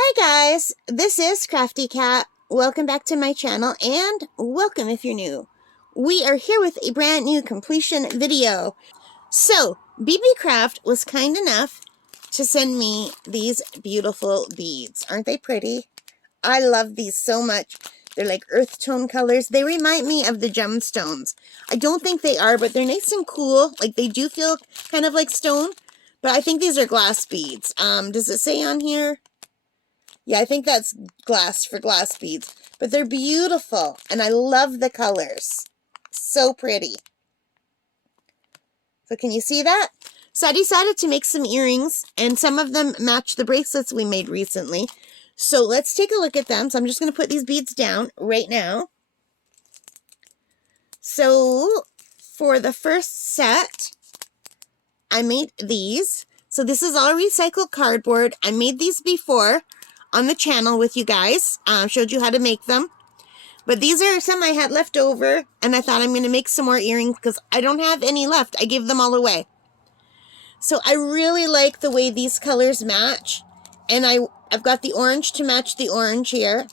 Hi guys, this is Crafty Cat. Welcome back to my channel and welcome if you're new. We are here with a brand new completion video. So, Beebeecraft was kind enough to send me these beautiful beads. Aren't they pretty? I love these so much. They're like earth tone colors. They remind me of the gemstones. I don't think they are, but they're nice and cool. Like they do feel kind of like stone, but I think these are glass beads. Does it say on here? Yeah, I think that's glass for glass beads. But they're beautiful, and I love the colors. So pretty. So can you see that? So I decided to make some earrings, and some of them match the bracelets we made recently. So let's take a look at them. So I'm just going to put these beads down right now. So for the first set, I made these. So this is all recycled cardboard. I made these before on the channel with you guys. Showed you how to make them. But these are some I had left over, and I thought I'm going to make some more earrings because I don't have any left. I gave them all away. So I really like the way these colors match. And I've got the orange to match the orange here.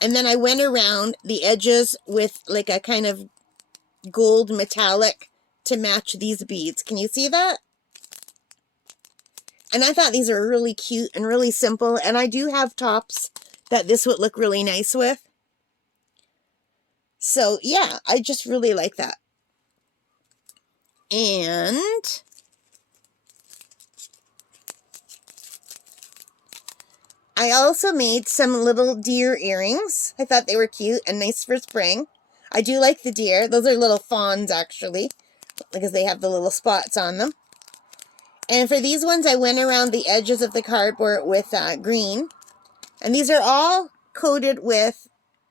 And then I went around the edges with like a kind of gold metallic to match these beads. Can you see that? And I thought these are really cute and really simple. And I do have tops that this would look really nice with. So, yeah, I just really like that. And I also made some little deer earrings. I thought they were cute and nice for spring. I do like the deer. Those are little fawns, actually, because they have the little spots on them. And for these ones, I went around the edges of the cardboard with green. And these are all coated with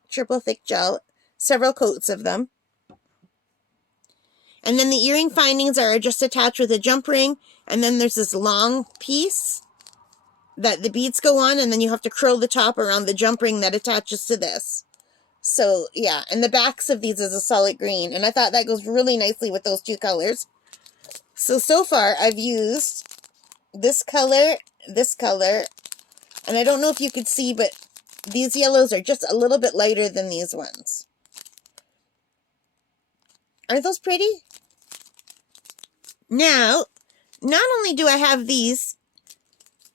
triple thick gel, several coats of them. And then the earring findings are just attached with a jump ring. And then there's this long piece that the beads go on. And then you have to curl the top around the jump ring that attaches to this. So, yeah. And the backs of these is a solid green. And I thought that goes really nicely with those two colors. So far, I've used this color. And I don't know if you could see, but these yellows are just a little bit lighter than these ones. Aren't those pretty? Now, not only do I have these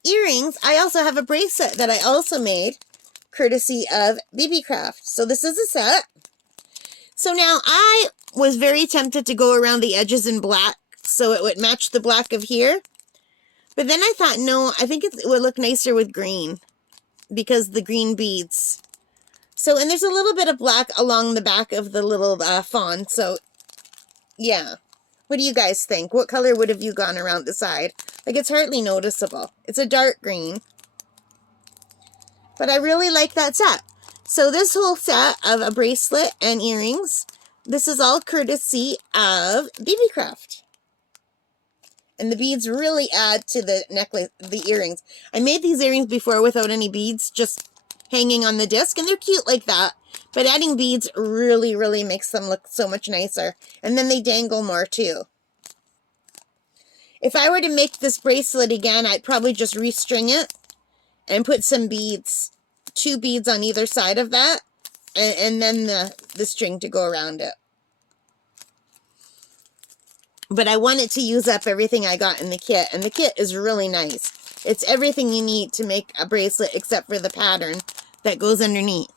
earrings, I also have a bracelet that I also made, courtesy of Beebeecraft. So this is a set. So now I was very tempted to go around the edges in black, so it would match the black of here. But then I thought, no, I think it would look nicer with green, because the green beads. So, and there's a little bit of black along the back of the little fawn, so yeah. What do you guys think? What color would have you gone around the side? Like, it's hardly noticeable. It's a dark green. But I really like that set. So this whole set of a bracelet and earrings, this is all courtesy of Beebeecraft. And the beads really add to the necklace, the earrings. I made these earrings before without any beads, just hanging on the disc, and they're cute like that. But adding beads really, really makes them look so much nicer. And then they dangle more too. If I were to make this bracelet again, I'd probably just restring it and put some beads, 2 beads on either side of that, and then the string to go around it. But I wanted to use up everything I got in the kit, and the kit is really nice. It's everything you need to make a bracelet except for the pattern that goes underneath.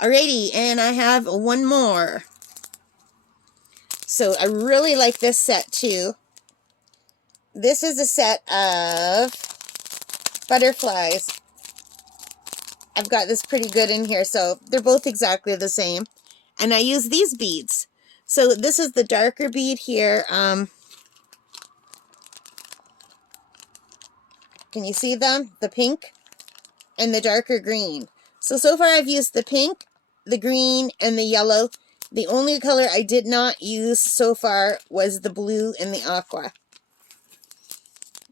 Alrighty, and I have one more. So I really like this set too. This is a set of butterflies. I've got this pretty good in here, so they're both exactly the same. And I use these beads. So this is the darker bead here. Can you see them? The pink and the darker green. So far I've used the pink, the green, and the yellow. The only color I did not use so far was the blue and the aqua.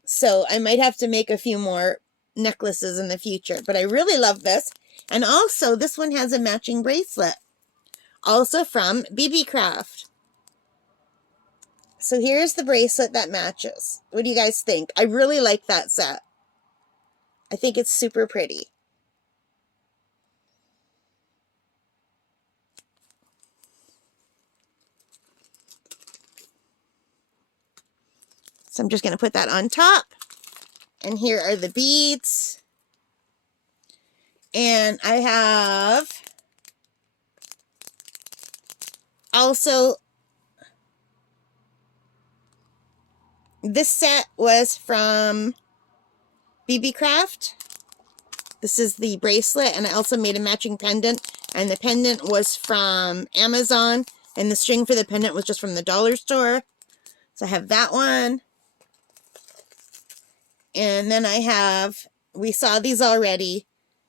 So I might have to make a few more necklaces in the future. But I really love this. And also, this one has a matching bracelet. Also from Beebeecraft. So here's the bracelet that matches. What do you guys think? I really like that set. I think it's super pretty. So I'm just going to put that on top. And here are the beads. And I have also, this set was from Beebeecraft. This is the bracelet, and I also made a matching pendant. And the pendant was from Amazon, and the string for the pendant was just from the dollar store. So I have that one. And then I have, we saw these already.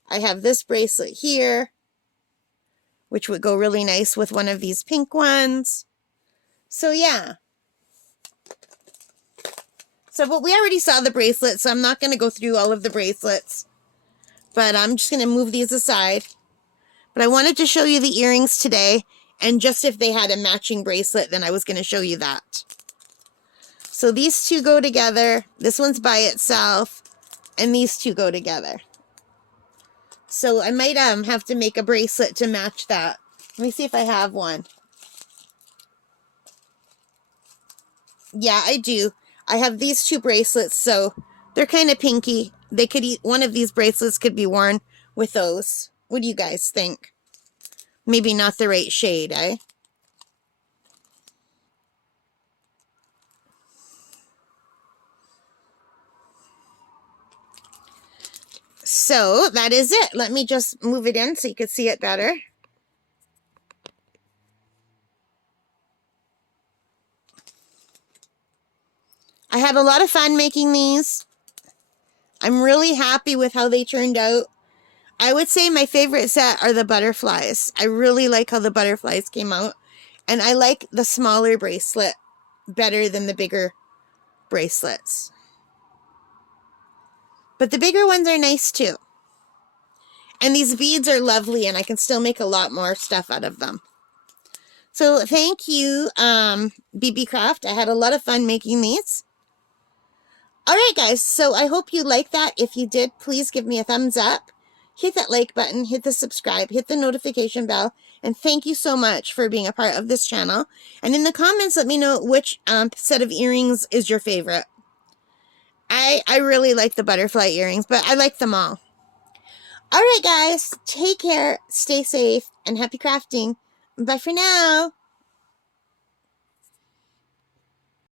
I have this bracelet here, which would go really nice with one of these pink ones. So yeah. So, but we already saw the bracelet, so I'm not going to go through all of the bracelets. But I'm just going to move these aside. But I wanted to show you the earrings today. And just if they had a matching bracelet, then I was going to show you that. So these two go together. This one's by itself. And these two go together. So I might have to make a bracelet to match that. Let me see if I have one. Yeah, I do. I have these two bracelets, so they're kind of pinky. They could one of these bracelets could be worn with those. What do you guys think? Maybe not the right shade, eh? So that is it. Let me just move it in so you can see it better. I had a lot of fun making these. I'm really happy with how they turned out. I would say my favorite set are the butterflies. I really like how the butterflies came out. And I like the smaller bracelet better than the bigger bracelets. But the bigger ones are nice too. And these beads are lovely, and I can still make a lot more stuff out of them. So thank you, Beebeecraft. I had a lot of fun making these. All right, guys, so I hope you like that. If you did, please give me a thumbs up. Hit that like button, hit the subscribe, hit the notification bell, and thank you so much for being a part of this channel. And in the comments, let me know which set of earrings is your favorite. I really like the butterfly earrings, but I like them all. All right, guys, take care, stay safe, and happy crafting. Bye for now.